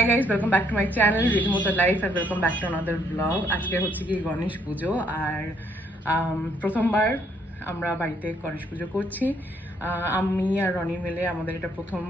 High guys, welcome back to my channel রীতিমতো life আর welcome back to another blog. আজকে হচ্ছে কি গণেশ পুজো আর প্রথমবার আমরা বাড়িতে গণেশ পুজো করছি। আমি আর রনি মিলে আমাদের এটা প্রথম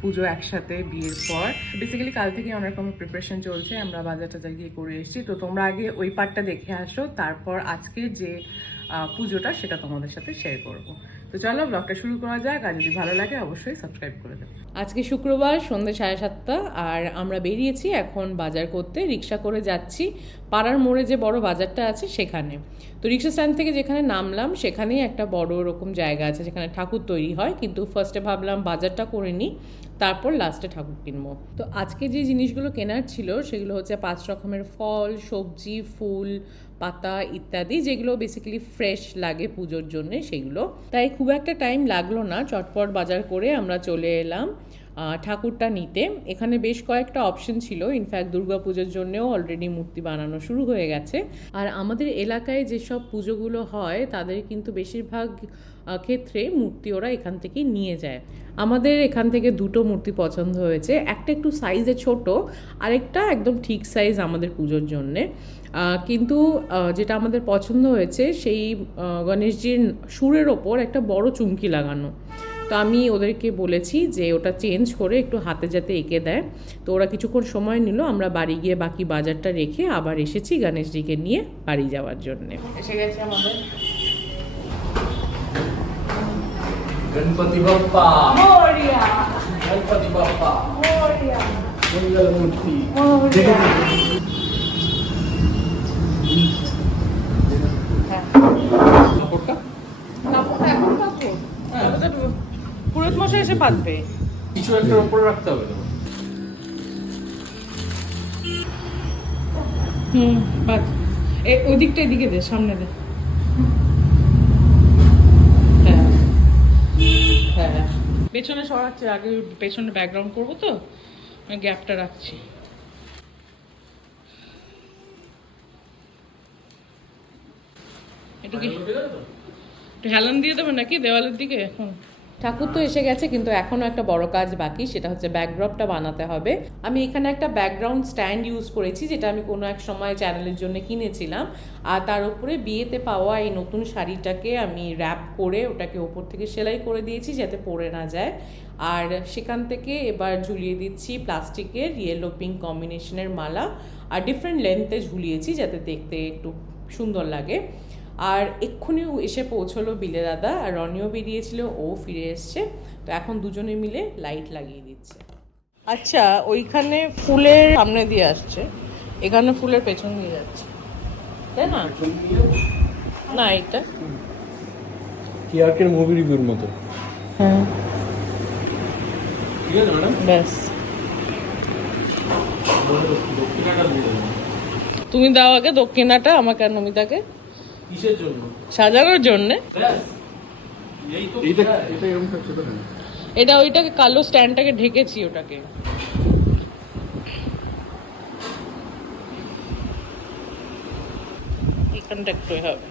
পুজো একসাথে বিয়ের পর। বেসিক্যালি কাল থেকে অনেক রকম প্রিপারেশন চলছে, আমরা বাজার টাজার গিয়ে করে এসেছি। তো তোমরা আগে ওই পার্টটা দেখে আসো, তারপর আজকে যে পুজোটা সেটা তোমাদের সাথে শেয়ার করবো। তো চলো ব্লগটা শুরু করা যাক, আর যদি ভালো লাগে অবশ্যই সাবস্ক্রাইব করে দেবো। আজকে শুক্রবার সন্ধ্যে 7:30 আর আমরা বেরিয়েছি এখন বাজার করতে। রিক্সা করে যাচ্ছি পাড়ার মোড়ে যে বড় বাজারটা আছে সেখানে। তো রিক্সা স্ট্যান্ড থেকে যেখানে নামলাম সেখানেই একটা বড় রকম জায়গা আছে যেখানে ঠাকুর তৈরি হয়, কিন্তু ফার্স্টে ভাবলাম বাজারটা করে নিই, তারপর লাস্টে ঠাকুর কিনবো। তো আজকে যে জিনিসগুলো কেনার ছিল সেগুলো হচ্ছে 5 রকমের ফল, সবজি, ফুল, পাতা ইত্যাদি, যেগুলো বেসিক্যালি ফ্রেশ লাগে পুজোর জন্য সেগুলো। তাই খুব একটা টাইম লাগলো না, চটপট বাজার করে আমরা চলে এলাম ঠাকুরটা নিতে। এখানে বেশ কয়েকটা অপশন ছিল, ইনফ্যাক্ট দুর্গাপুজোর জন্যও অলরেডি মূর্তি বানানো শুরু হয়ে গেছে। আর আমাদের এলাকায় যেসব পুজোগুলো হয় তাদের কিন্তু বেশিরভাগ ক্ষেত্রে মূর্তি ওরা এখান থেকেই নিয়ে যায়। আমাদের এখান থেকে দুটো মূর্তি পছন্দ হয়েছে, একটা একটু সাইজে ছোট, আরেকটা একদম ঠিক সাইজ আমাদের পুজোর জন্যে। কিন্তু যেটা আমাদের পছন্দ হয়েছে সেই গণেশজির সুরের ওপর একটা বড় চুমকি লাগানো। তো আমি ওদেরকে বলেছি যে ওটা চেঞ্জ করে একটু হাতে যাতে এঁকে দেয়। তো ওরা কিছুক্ষণ সময় নিল, আমরা বাড়ি গিয়ে বাকি বাজারটা রেখে আবার এসেছি গণেশজিকে নিয়ে বাড়ি যাওয়ার জন্যে। এসে গেছে আমাদের गणपति बप्पा मोरिया, गणपति बप्पा मोरिया, मंगल मूर्ति। मोरिया। কাপড়টা কাপড়টা এখন কাপড় পুরোহিত মশাই এসে বাঁধবে। কিছু একটা উপরে রাখতে হবে তো। বাদ ওই দিকটা এদিকে দে, সামনে দে। হ্যাঁ হ্যাঁ, পেছনে সরাচ্ছে, আগে পেছনে ব্যাকগ্রাউন্ড করবো তো গ্যাপটা রাখছি। একটু হেলান দিয়ে দেবো নাকি দেওয়ালের দিকে? এখন ঠাকুর তো এসে গেছে, কিন্তু এখনও একটা বড় কাজ বাকি, সেটা হচ্ছে ব্যাকড্রপটা বানাতে হবে। আমি এখানে একটা ব্যাকগ্রাউন্ড স্ট্যান্ড ইউজ করেছি, যেটা আমি কোনো এক সময় চ্যানেলের জন্য কিনেছিলাম। আর তার উপরে বিয়েতে পাওয়া এই নতুন শাড়িটাকে আমি র্যাপ করে ওটাকে ওপর থেকে সেলাই করে দিয়েছি যাতে পরে না যায়। আর সেখান থেকে এবার ঝুলিয়ে দিচ্ছি প্লাস্টিকের ইয়েলো পিঙ্ক কম্বিনেশনের মালা, আর ডিফারেন্ট লেন্থে ঝুলিয়েছি যাতে দেখতে একটু সুন্দর লাগে। আর এক্ষুনি এসে পৌঁছলো বিলে দাদা, আর রনিও বেরিয়েছিল, ও ফিরে এসছে। তো এখন দুজনে মিলে লাইট লাগিয়ে দিচ্ছে। আচ্ছা, ওইখানে ফুলের সামনে দিয়ে আসছে, এখানে ফুলের পেছন দিয়ে যাচ্ছে, তাই না? না, এটা টিআরকের মুভি রিভিউর মতো। হ্যাঁ, ঠিক আছে ম্যাডাম, ব্যাস। তুমি দাও আগে দক্ষিণাটা আমাকে আর নমিতাকে। কিসের জন্য? সাজানোর জন্যে। ব্যাস, এই তো। এটা এরকম থাকছে তো না? এটা ওইটাকে কালো স্ট্যান্ডটাকে ঢেকেছি, ওটাকে এখানটা একটু হবে।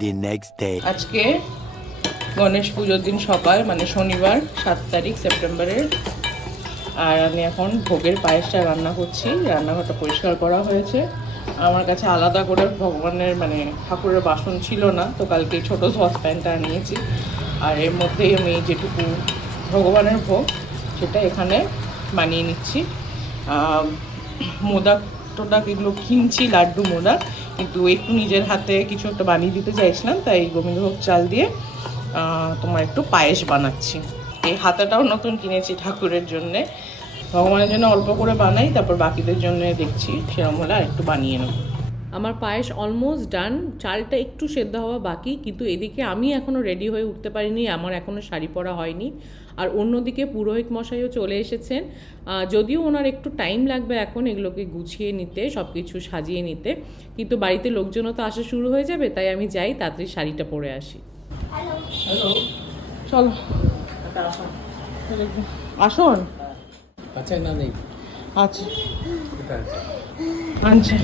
The next day. আজকে গণেশ পুজোর দিন সকাল, মানে শনিবার 7 তারিখ সেপ্টেম্বরের। আর আমি এখন ভোগের পায়েসটা রান্না করছি। রান্নাঘরটা পরিষ্কার করা হয়েছে। আমার কাছে আলাদা করে ভগবানের মানে ঠাকুরের বাসন ছিল না, তো কালকে ছোট সসপ্যানটা নিয়েছি। আর এর মধ্যেই আমি যেটুকু ভগবানের ভোগ সেটা এখানে বানিয়ে নিচ্ছি। মোদক টোদাক এগুলো কিনছি, লাড্ডু মোদক, কিন্তু একটু নিজের হাতে কিছু একটা বানিয়ে দিতে চাইছিলাম, তাই গোবিন্দভোগ চাল দিয়ে তোমার একটু পায়েস বানাচ্ছি। এই হাতাটাও নতুন কিনেছি ঠাকুরের জন্যে, ভগবানের জন্য অল্প করে বানাই, তারপর বাকিদের জন্য দেখছি সেরকম হলে আর একটু বানিয়ে নেব। আমার পায়েস অলমোস্ট ডান, চালটা একটু সেদ্ধ হওয়া বাকি, কিন্তু এদিকে আমি এখনও রেডি হয়ে উঠতে পারিনি, আমার এখনও শাড়ি পরা হয়নি। আর অন্যদিকে পুরোহিত মশাইও চলে এসেছেন, যদিও ওনার একটু টাইম লাগবে এখন এগুলোকে গুছিয়ে নিতে, সব কিছু সাজিয়ে নিতে, কিন্তু বাড়িতে লোকজনও তো আসা শুরু হয়ে যাবে, তাই আমি যাই তাড়াতাড়ি শাড়িটা পরে আসি। হ্যালো, চলো আসুন। আচ্ছা না নেই, আচ্ছা এটা আছে। আচ্ছা,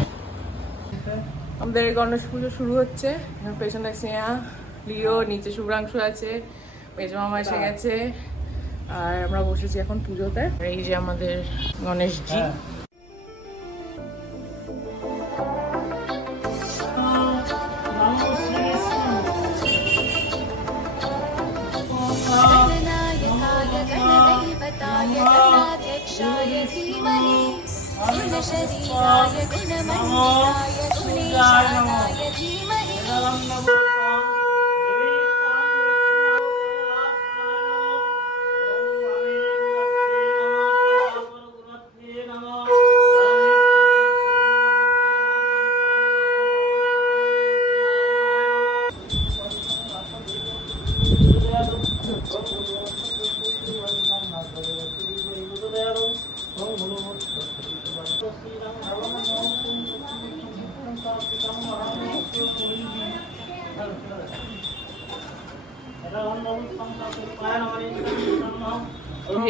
আমাদের গণেশ পুজো শুরু হচ্ছে। পেছনে স্নেহা, লিও, নিচে শুভ্রাংশু আছে, মেজমামা এসে গেছে, আর আমরা বসেছি এখন পুজোতে। এই যে আমাদের গণেশজি। शरीराय गुणमण्डिताय गुणेशानाय धीमहि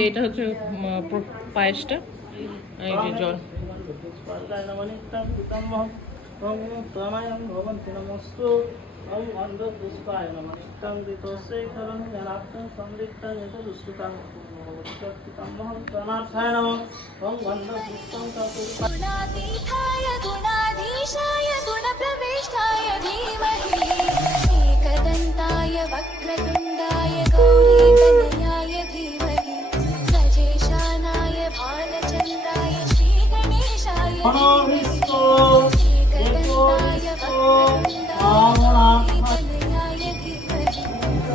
এটা হচ্ছে পায়েসটা, এই যে জল। गुणातीताय गुणाधीशाय गुणप्रविष्टाय धीमहि एकदन्ताय वक्रतुण्डाय गौरीतनयाय धीमहि गजेशानाय भालचन्द्राय श्रीगणेशाय धीमहि एकदन्ताय वक्रतुण्डाय गौरीतनयाय धीमहि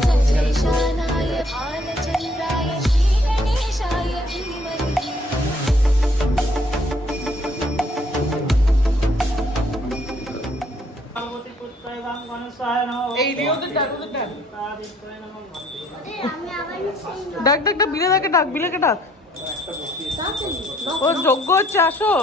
गजेशानाय भालचन्द्राय श्रीगणेशाय धीमहि এই রে ওদের ডাক, ওদের ডাক। ডাক ডাক ডাক, বিলেদাকে ডাক, বিলেকে ডাক। ও যজ্ঞ হচ্ছে, আসো।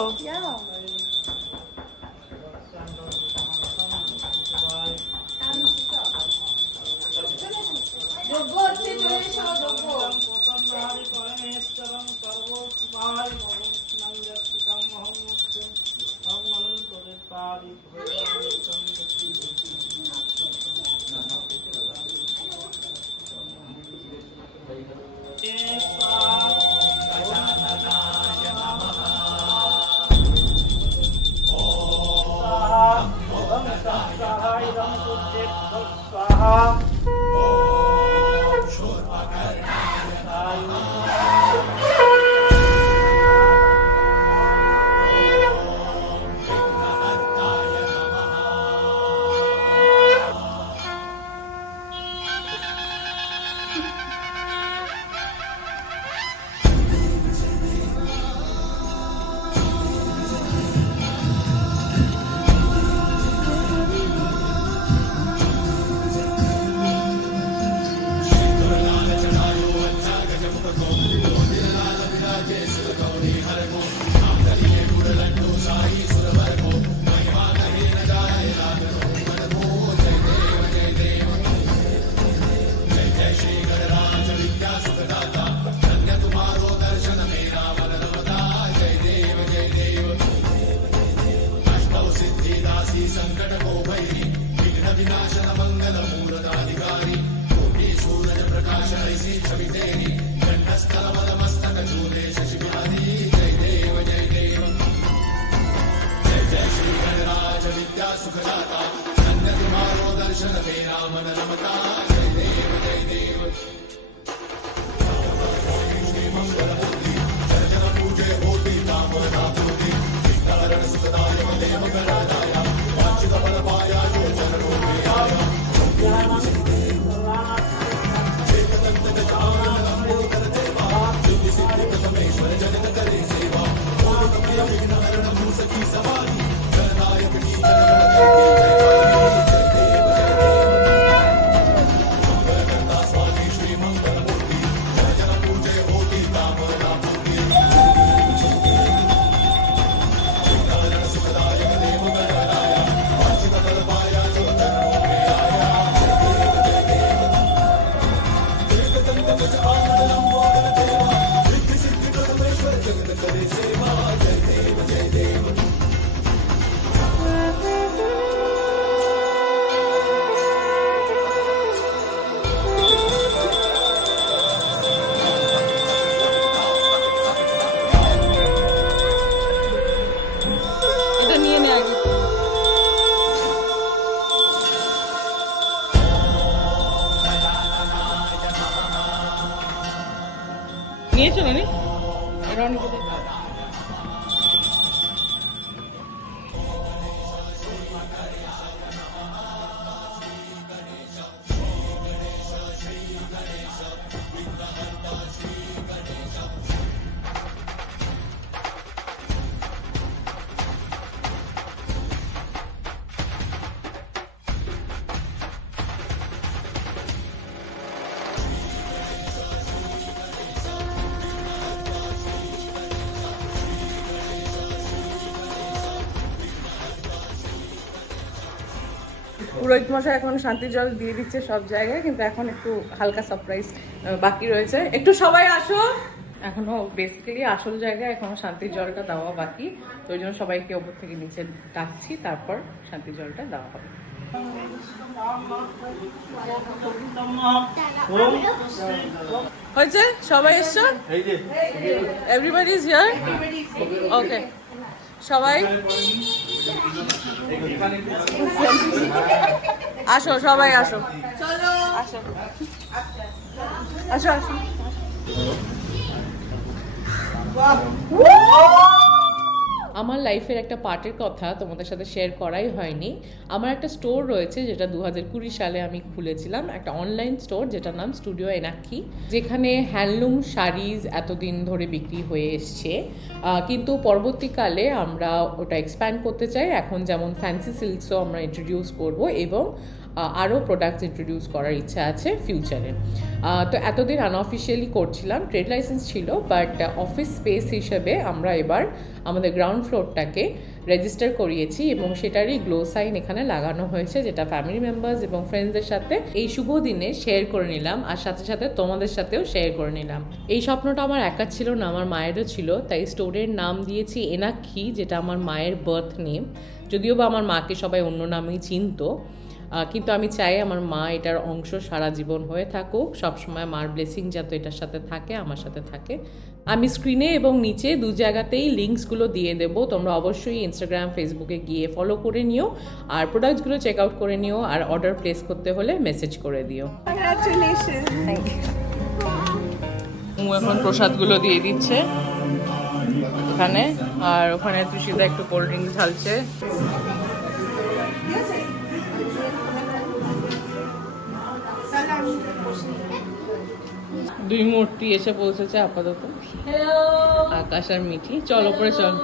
নিয়েছো রনি? রনি কোথায়? পুরোহিত মশাই এখন শান্তির জল দিয়ে দিচ্ছে সব জায়গায়, কিন্তু এখন একটু হালকা সারপ্রাইজ বাকি রয়েছে। একটু সবাই আসো। এখনো বেসিক্যালি আসল জায়গায় এখনো শান্তির জলটা দেওয়া বাকি, তো ওই জন্য সবাইকে ওপর থেকে নিচে ডাকছি, তারপর শান্তির জলটা দেওয়া হবে। হয়েছে? সবাই এসছো? Everybody is here? ওকে, সবাই আসো, সবাই আসো, চলো আসো আসো আসো। আমার লাইফের একটা পার্টের কথা তোমাদের সাথে শেয়ার করাই হয়নি। আমার একটা স্টোর রয়েছে যেটা 2020 সালে আমি খুলেছিলাম, একটা অনলাইন স্টোর যেটার নাম স্টুডিও এনাক্ষী, যেখানে হ্যান্ডলুম শাড়িজ এতদিন ধরে বিক্রি হয়ে এসছে, কিন্তু পরবর্তীকালে আমরা ওটা এক্সপ্যান্ড করতে চাই। এখন যেমন ফ্যান্সি সিল্কসও আমরা ইন্ট্রোডিউস করব এবং আরও প্রোডাক্টস ইন্ট্রোডিউস করার ইচ্ছা আছে ফিউচারে। তো এতদিন আনঅফিসিয়ালি করছিলাম, ট্রেড লাইসেন্স ছিল, বাট অফিস স্পেস হিসেবে আমরা এবার আমাদের গ্রাউন্ড ফ্লোরটাকে রেজিস্টার করিয়েছি এবং সেটারই গ্লো সাইন এখানে লাগানো হয়েছে, যেটা ফ্যামিলি মেম্বার্স এবং ফ্রেন্ডসদের সাথে এই শুভ দিনে শেয়ার করে নিলাম, আর সাথে সাথে তোমাদের সাথেও শেয়ার করে নিলাম। এই স্বপ্নটা আমার একা ছিল না, আমার মায়েরও ছিল, তাই স্টোরের নাম দিয়েছি এনাক্ষী, যেটা আমার মায়ের বার্থ নেম। যদিও বা আমার মাকে সবাই অন্য নামেই চিনতো, কিন্তু আমি চাই আমার মা এটার অংশ সারা জীবন হয়ে থাকুক, সবসময় মার ব্লেসিং যাতে এটার সাথে থাকে, আমার সাথে থাকে। আমি স্ক্রিনে এবং নিচে দু জায়গাতেই লিঙ্কসগুলো দিয়ে দেবো, তোমরা অবশ্যই ইনস্টাগ্রাম ফেসবুকে গিয়ে ফলো করে নিও, আর প্রোডাক্টসগুলো চেক আউট করে নিও, আর অর্ডার প্লেস করতে হলে মেসেজ করে দিও। এখন প্রসাদগুলো দিয়ে দিচ্ছে এখানে, আর ওখানে তুষিদা একটু কোল্ড ড্রিঙ্কস ঢালছে। দুই মূর্তি এসে পৌঁছেছে আপাতত, আকাশ আর মিঠি। চল ওপরে চল,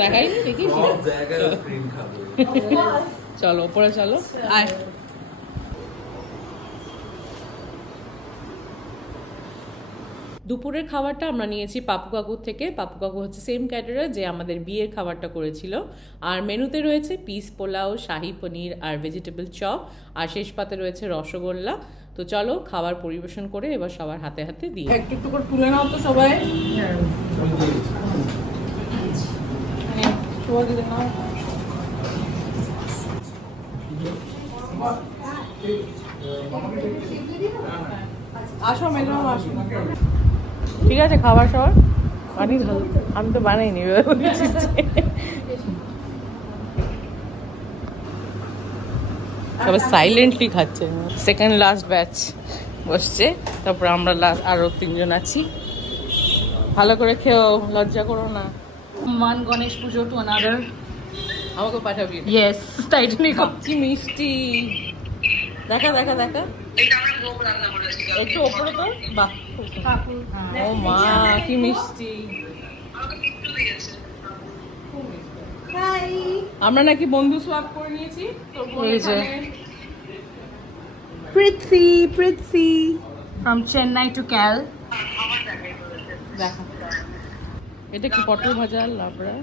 দেখাইনি দেখি, চলো ওপরে চলো, আয়। দুপুরের খাবারটা আমরা নিয়েছি পাপু কাকুর থেকে। পাপু কাকু হচ্ছে সেম ক্যাটারার যে আমাদের বিয়ের খাবারটা করেছিল। আর মেনুতে রয়েছে পিস পোলাও, শাহি পনির আর ভেজিটেবল চপ, আর শেষ পাতে রয়েছে রসগোল্লা। তো চলো খাবার পরিবেশন করে এবার সবার হাতে হাতে দিই। একটু একটু করে তুলে নাও তো সবাই। আসো ম্যাডাম আসো। ঠিক আছে, খাবার সবার পানি ঢাল, আমি তো বানাইনি। সবাই সাইলেন্টলি খাচ্ছে। সেকেন্ড লাস্ট ব্যাচ বসছে, তারপর আমরা লাস্ট আরো 3 জন আছি। ভালো করে খেও, লজ্জা করো না। One Ganesh Pujo to another. আমাকে পাঠাবি? Yes, তাই জন্যই কি মিষ্টি। দেখা দেখা দেখা, একটু ওপরে তো। বাহ, ও মা কি মিষ্টি। আমরা নাকি বন্ধু সোয়াপ করে নিয়েছি। এই যে Prithvi from Chennai to Cal. দেখা, এটা কি পটল ভাজা আর লাবড়া?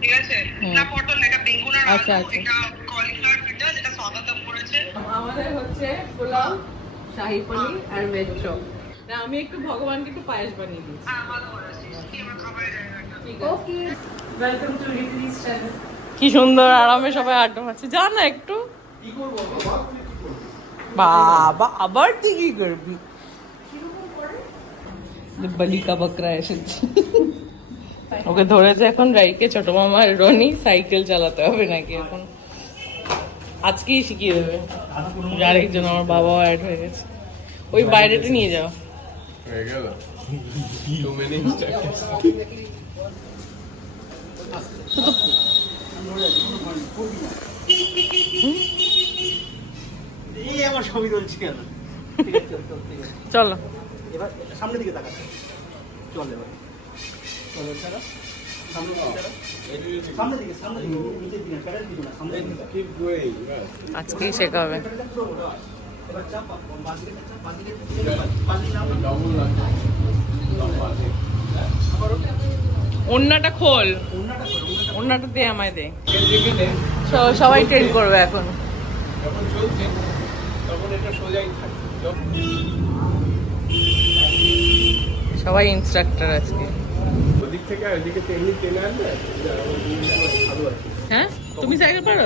ঠিক আছে, না পটল, এটা বেগুন আর আচ্ছা, আলু, আচ্ছা। এটা কলিফ্লাওয়ার পিঠা যেটা স্বাগতম করেছে। আমাদের হচ্ছে পোলাও, শাহি পনির আর ভেজ চপ। না আমি একটু ভগবানকে একটু পায়েস বানিয়ে দিয়েছি। হ্যাঁ, ভালো করেছিস। কি আমার খাবারের জায়গাটা। ঠিক আছে, Welcome to Rithi's channel. কি সুন্দর আরামে সবাই আড্ডা মারছে। যা না একটু। বাবা আবার তুই কি করবি? বলি কা বকরা এসেছে। ওকে ধরেছে এখন রাইকে, ছোট মামা আর রনি। সাইকেল চালাতে হবে নাকি এখন, আজকেই শিখিয়ে দেবে। আরেকজন আমার বাবাও অ্যাড হয়ে গেছে। ওই বাইরেটা নিয়ে যাও। হয়ে গেল টু মেনি ইনস্ট্রাকশনস এই আমার ছবি তুলছি কেন? ঠিক আছে, চল চল, ঠিক আছে। চলো এবার সামনের দিকে তাকা, চল এবার চলো ছাড়া, সামনের দিকে ছাড়া, সামনের দিকে, সামনের দিকে, নিচের দিকে, প্যাডেল দিকে না, সামনের দিকে। কিপ গোইং আজকেই শেখা হবে। এবার চাপ, বাঁ দিকে চাপ, বাঁ দিকে, বাঁ দিকে নাম, ডাবল ওন্নাটা খোল, ওন্নাটা করো, ওন্নাটা ওন্নাটা দে আমায় দে। যেখানে সবাই ট্রেন করবে এখন। যখন চলছে তখন এটা সোজাই থাকে সবাই ইনস্ট্রাক্টর আজকে। ওদিক থেকে আর ওদিকে এমনি টেনে আনবে আমার জিনিসগুলো ভালো আছে হ্যাঁ তুমি সাইকেল পারো?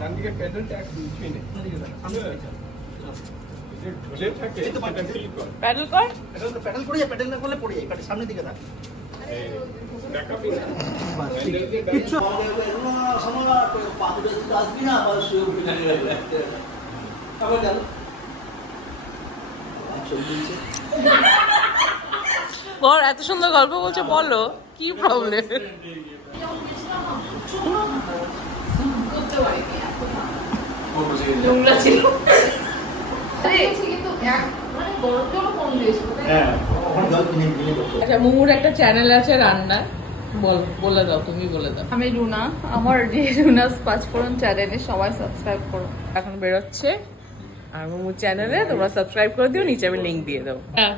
ডান দিকে প্যাডেলটা একটু উঠিয়ে নে ঝুলে থাকে সেটা ফিল কর প্যাডেল কর। প্যাডেল পড়ে যায়, প্যাডেল না করলে পড়ে যায়, প্যাডেল সামনের দিকে থাক। ব্যাকআপই না কিচ্ছু আসবি না, আবার শুয়ে উঠে আবার গেল বল, এত সুন্দর গল্প বলছো, বলো কি প্রবলেম? নোংরা ছিল। হ্যাঁ, ওখানে জল কিনে কিনে করতে হবে। আচ্ছা, মুমুর একটা চ্যানেল আছে রান্নার, বলে দাও, তুমি বলে দাও। আমি রুনা, আমার রুনাস পাঁচফোড়ন চ্যানেলে সবাই সাবস্ক্রাইব করো। এখন বেরোচ্ছে আর মুমুর চ্যানেলে তোমরা সাবস্ক্রাইব করে দিও, নিচে আমি লিংক দিয়ে দেবো। হ্যাঁ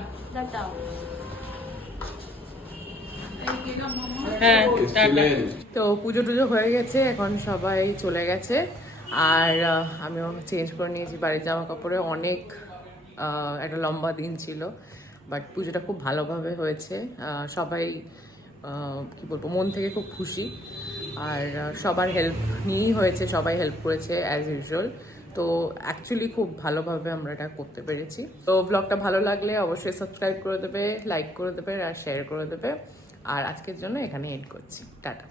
হ্যাঁ, টাটা। তো পুজো টুজো হয়ে গেছে, এখন সবাই চলে গেছে আর আমিও চেঞ্জ করে নিয়েছি বাড়ির জামা কাপড়ে। অনেক একটা লম্বা দিন ছিল, বাট পুজোটা খুব ভালোভাবে হয়েছে। সবাই কি বলবো, মন থেকে খুব খুশি আর সবার হেল্প নিয়েই হয়েছে, সবাই হেল্প করেছে অ্যাজ ইউজুয়াল। তো অ্যাকচুয়ালি খুব ভালোভাবে আমরা এটা করতে পেরেছি। তো ব্লগটা ভালো লাগলে অবশ্যই সাবস্ক্রাইব করে দেবে, লাইক করে দেবে আর শেয়ার করে দেবে। আর আজকের জন্য এখানে এন্ড করছি, টাটা।